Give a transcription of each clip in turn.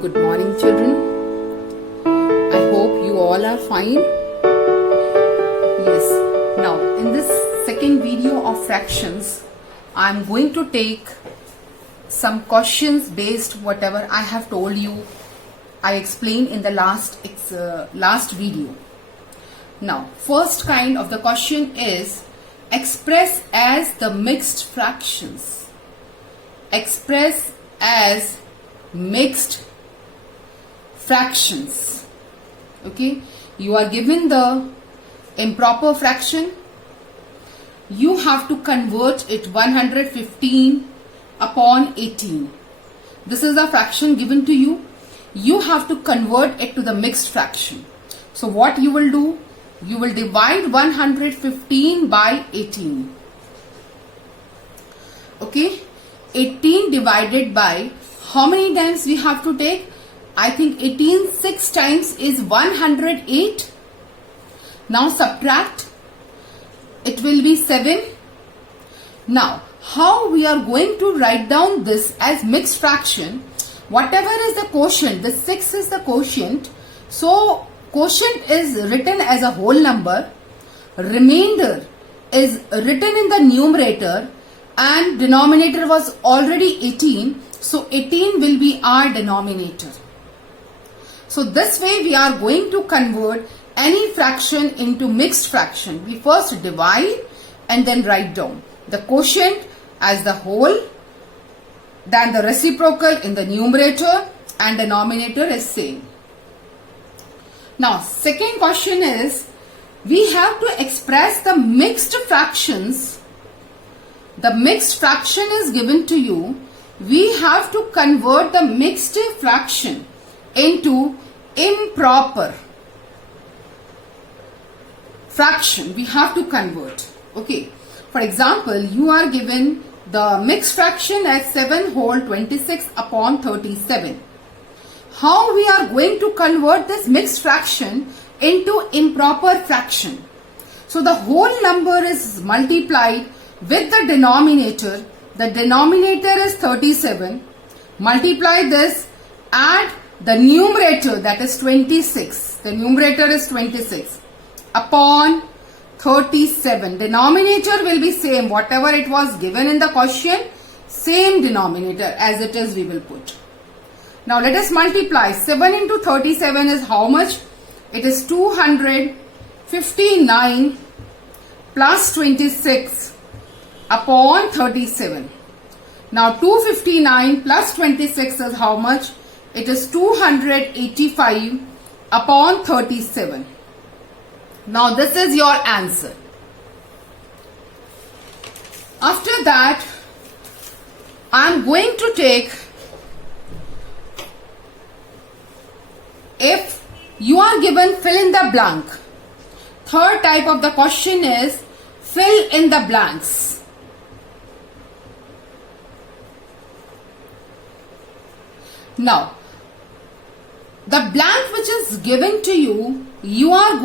Good morning, children. I hope you all are fine. Yes, now in this second video of fractions, I am going to take some questions based whatever I have told you. I explained in the last video. Now, first kind of the question is express as the mixed fractions. Express as mixed fractions. Okay, you are given the improper fraction. You have to convert it 115 upon 18. This is a fraction given to you. You have to convert it to the mixed fraction. So what you will do? You will divide 115 by 18. Okay, 18 divided by how many times we have to take? I think 18 6 times is 108. Now subtract. It will be 7. Now, how we are going to write down this as mixed fraction? Whatever is the quotient, the 6 is the quotient. So, quotient is written as a whole number. Remainder is written in the numerator and denominator was already 18. So, 18 will be our denominator. So, this way we are going to convert any fraction into mixed fraction. We first divide and then write down the quotient as the whole, then the reciprocal in the numerator and denominator is same. Now, second question is we have to express the mixed fractions. The mixed fraction is given to you. We have to convert the mixed fraction into improper fraction. We have to convert. Okay. For example, you are given the mixed fraction as 7 whole 26 upon 37. How we are going to convert this mixed fraction into improper fraction? So the whole number is multiplied with the denominator. The denominator is 37. Multiply this, add the numerator, that is 26. The numerator is 26 upon 37. Denominator will be same. Whatever it was given in the question, same denominator as it is we will put. Now let us multiply. 7 into 37 is how much? It is 259 plus 26 upon 37. Now 259 plus 26 is how much? It is 285 upon 37. Now this is your answer. After that, I am going to take, if you are given fill in the blank. Third type of the question is fill in the blanks. Now, the blank which is given to you, we are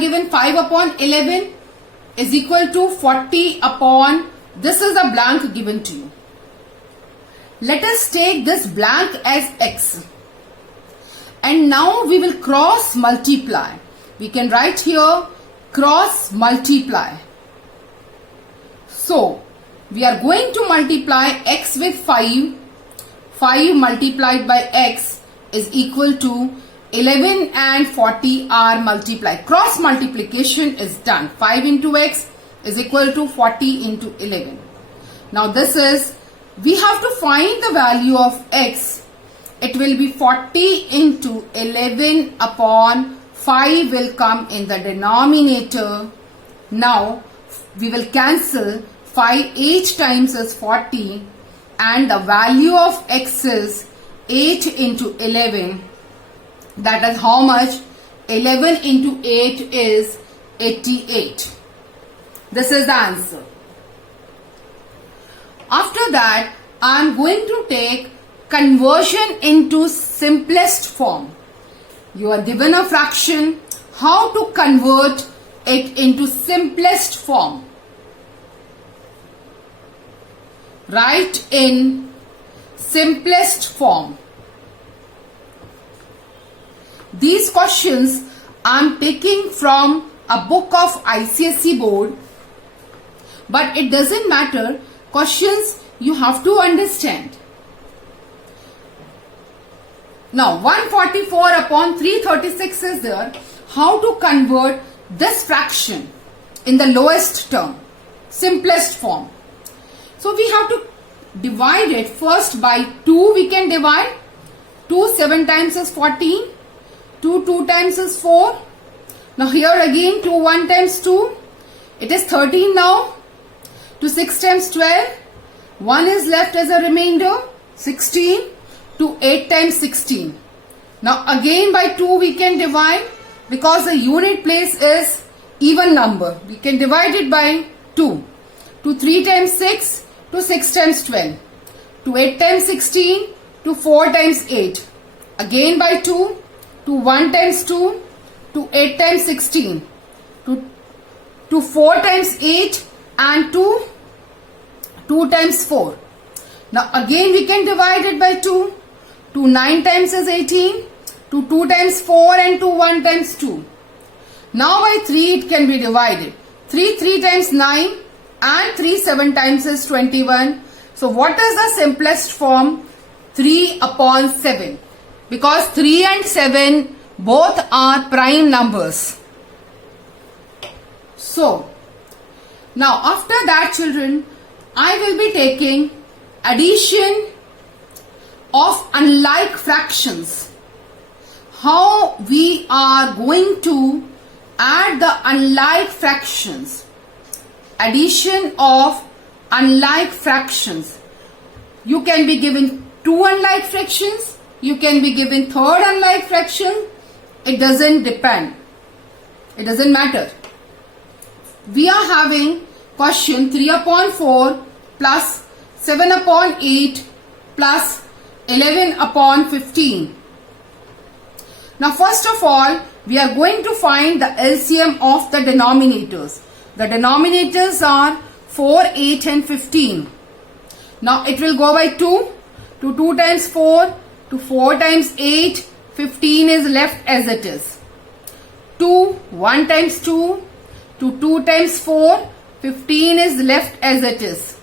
given 5 upon 11 is equal to 40 upon, this is a blank given to you. Let us take this blank as x. And now we will cross multiply. We can write here cross multiply. So, we are going to multiply x with 5. 5 multiplied by x is equal to 11 and 40 are multiplied. Cross multiplication is done. 5 into x is equal to 40 into 11. Now this is, we have to find the value of x. It will be 40 into 11 upon 5 will come in the denominator. Now we will cancel 5 8 times is 40 and the value of x is 8 into 11. That is how much? 11 into 8 is 88. This is the answer. After that, I am going to take conversion into simplest form. You are given a fraction. How to convert it into simplest form? Write in simplest form. These questions I'm taking from a book of ICSE board, but it doesn't matter. Questions you have to understand. Now 144 upon 336 is there. How to convert this fraction in the lowest term, simplest form. So we have to divide it first by 2. We can divide 2 7 times is 14, 2 times is 4. Now here again 2 1 times 2, it is 13 now. 2 6 times 12, 1 is left as a remainder, 16. 2 8 times 16. Now again by 2 we can divide, because the unit place is even number. We can divide it by 2. 2 3 times 6, to 6 times 12. 2 8 times 16, to 4 times 8. Again by 2, to 1 times 2, to 8 times 16. To 4 times 8 and 2 times 4. Now again we can divide it by 2. 2 9 times is 18. 2 times 4 and 1 times 2. Now by 3 it can be divided. 3 times 9 and 7 times is 21. So what is the simplest form? 3 upon 7. Because 3 and 7 both are prime numbers. So now after that, children, I will be taking addition of unlike fractions. How we are going to add the unlike fractions. Addition of unlike fractions. You can be given 2 unlike fractions. You can be given third unlike fraction. It doesn't depend. It doesn't matter. We are having question 3 upon 4 plus 7 upon 8 plus 11 upon 15. Now first of all, we are going to find the LCM of the denominators. The denominators are 4, 8 and 15. Now it will go by 2. To 2 times 4, to 4 times 8, 15 is left as it is. 2, 1 times 2, to 2 times 4, 15 is left as it is.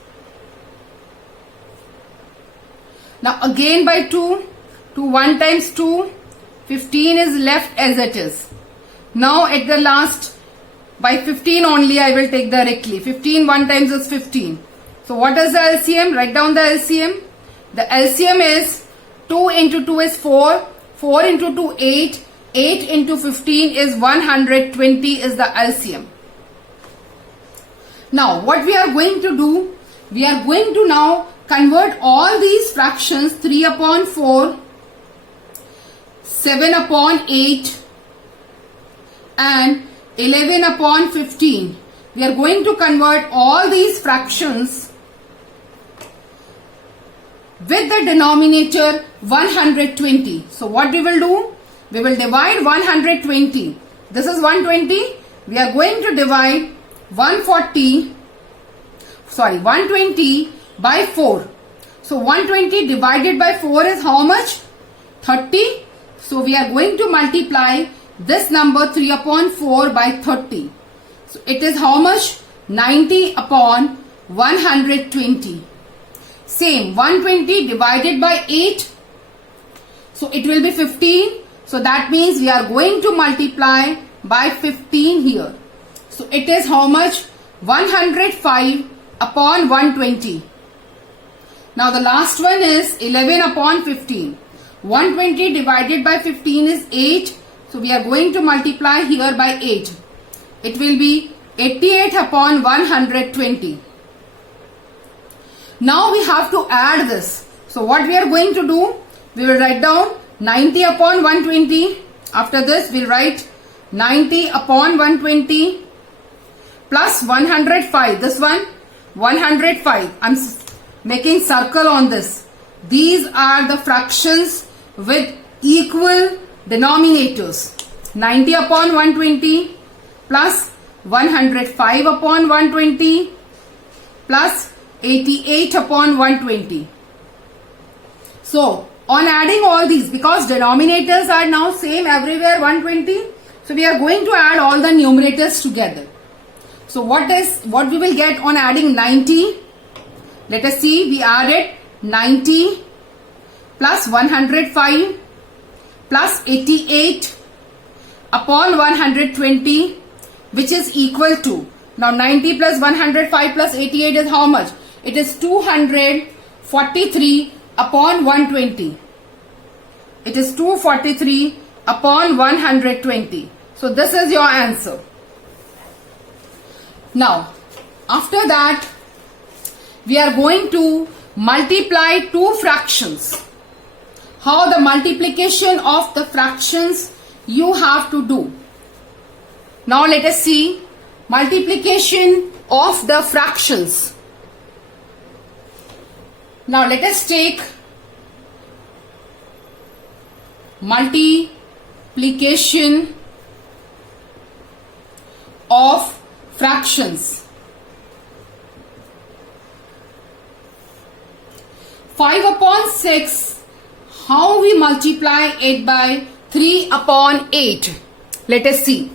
Now again by 2, to 1 times 2, 15 is left as it is. Now at the last, by 15 only I will take directly. 15 1 times is 15. So what is the LCM? Write down the LCM. The LCM is 2 into 2 is 4. 4 into 2 8. 8 into 15 is 120 is the LCM. Now what we are going to do? We are going to now convert all these fractions 3 upon 4, 7 upon 8 and 11 upon 15. We are going to convert all these fractions with the denominator 120. So what we will do? We will divide 120. This is 120. We are going to divide 120 by 4. So 120 divided by 4 is how much? 30. So we are going to multiply this number 3 upon 4 by 30. So it is how much? 90 upon 120. Same, 120 divided by 8. So it will be 15. So that means we are going to multiply by 15 here. So it is how much? 105 upon 120. Now the last one is 11 upon 15. 120 divided by 15 is 8. So we are going to multiply here by 8. It will be 88 upon 120. Now we have to add this. So what we are going to do? We will write down 90 upon 120. After this we will write 90 upon 120 plus 105. This one 105. I am making circle on this. These are the fractions with equal denominators. 90 upon 120 plus 105 upon 120 plus 88 upon 120. So on adding all these, because denominators are now same everywhere 120, so we are going to add all the numerators together. So what we will get on adding 90? Let us see, we added 90 plus 105 plus 88 upon 120, which is equal to, now 90 plus 105 plus 88 is how much? It is 243 upon 120. It is 243 upon 120. So this is your answer. Now, after that, we are going to multiply two fractions. How the multiplication of the fractions you have to do. Now let us see multiplication of the fractions. Now let us take multiplication of fractions. 5 upon 6, how we multiply it by 3 upon 8. Let us see.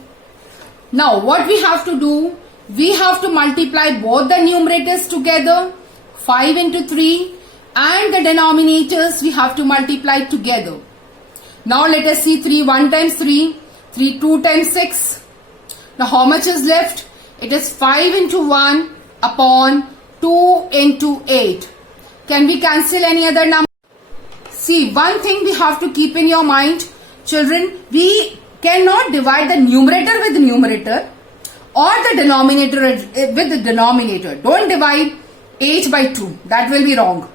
Now what we have to do, we have to multiply both the numerators together, 5 into 3, and the denominators we have to multiply together. Now let us see 3 1 times 3, 3 2 times 6. Now how much is left? It is 5 into 1 upon 2 into 8. Can we cancel any other number? See, one thing we have to keep in your mind, children, we cannot divide the numerator with the numerator or the denominator with the denominator. Don't divide 8 by 2. That will be wrong.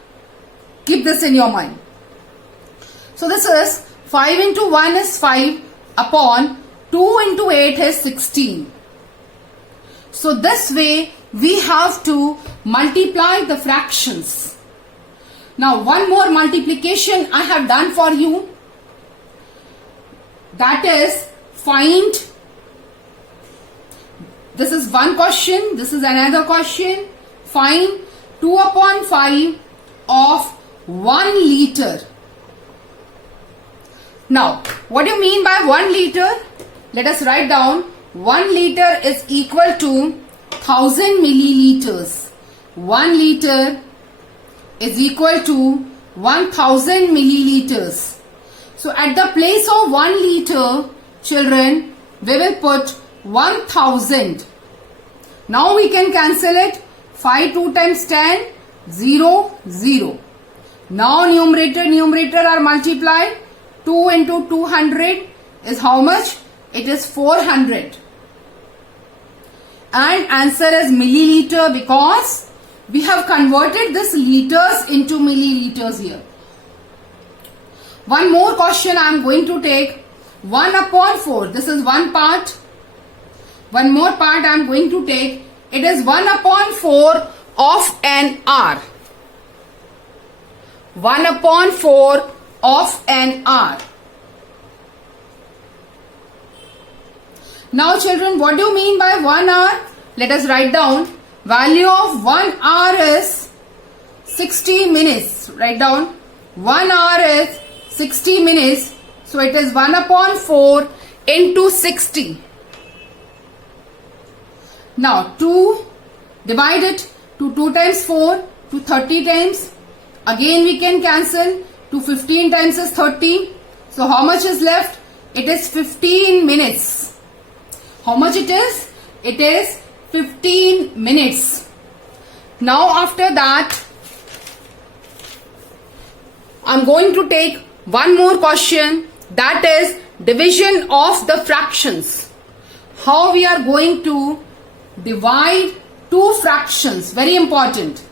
Keep this in your mind. So this is 5 into 1 is 5 upon 2 into 8 is 16. So this way we have to multiply the fractions. Now one more multiplication I have done for you. That is find, this is one question, this is another question. Find 2 upon 5 of 1 liter. Now what do you mean by 1 liter? Let us write down. 1 liter is equal to 1000 milliliters. 1 liter is equal to 1000 milliliters. So at the place of 1 liter, children, we will put 1000. Now we can cancel it. 5 2 times 10, 0, 0. Now numerator are multiplied. 2 into 200 is how much? It is 400. And answer is milliliter because we have converted this liters into milliliters here. One more question I am going to take. 1 upon 4. This is one part. One more part I am going to take. It is 1 upon 4 of an hour. 1 upon 4 of an hour. Now children, what do you mean by 1 hour? Let us write down. Value of 1 hour is 60 minutes. Write down. 1 hour is 60 minutes. So it is 1 upon 4 into 60. Now 2 divided to 2 times 4 to 30 times. Again we can cancel. To 15 times is 30. So how much is left? It is 15 minutes. How much it is? It is 15 minutes. Now after that, I'm going to take one more question, that is division of the fractions. How we are going to divide two fractions. Very important.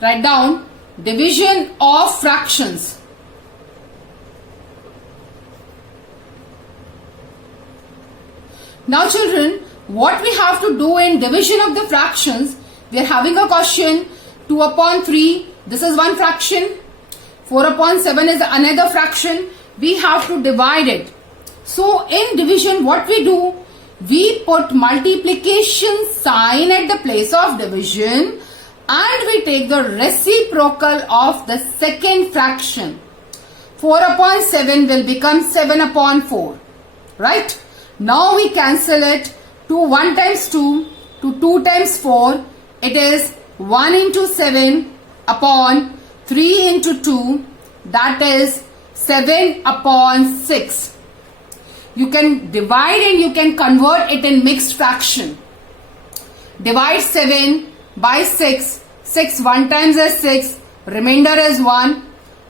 Write down division of fractions. Now children, what we have to do in division of the fractions, we are having a question. 2 upon 3, this is one fraction. 4 upon 7 is another fraction. We have to divide it. So in division, what we do? We put multiplication sign at the place of division and we take the reciprocal of the second fraction. 4 upon 7 will become 7 upon 4. Right? Now we cancel it. 1 times 2 to 2 times 4. It is 1 into 7 upon 3 into 2. That is 7 upon 6. You can divide and you can convert it in mixed fraction. Divide 7 by 6. 6 1 times is 6. Remainder is 1.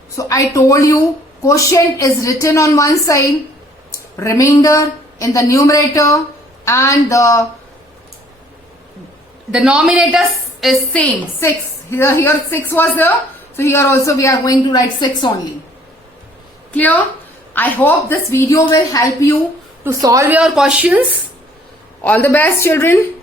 So I told you quotient is written on one side. Remainder in the numerator and the denominator is same. 6. Here 6 was there. So here also we are going to write 6 only. Clear? I hope this video will help you to solve your questions. All the best, children.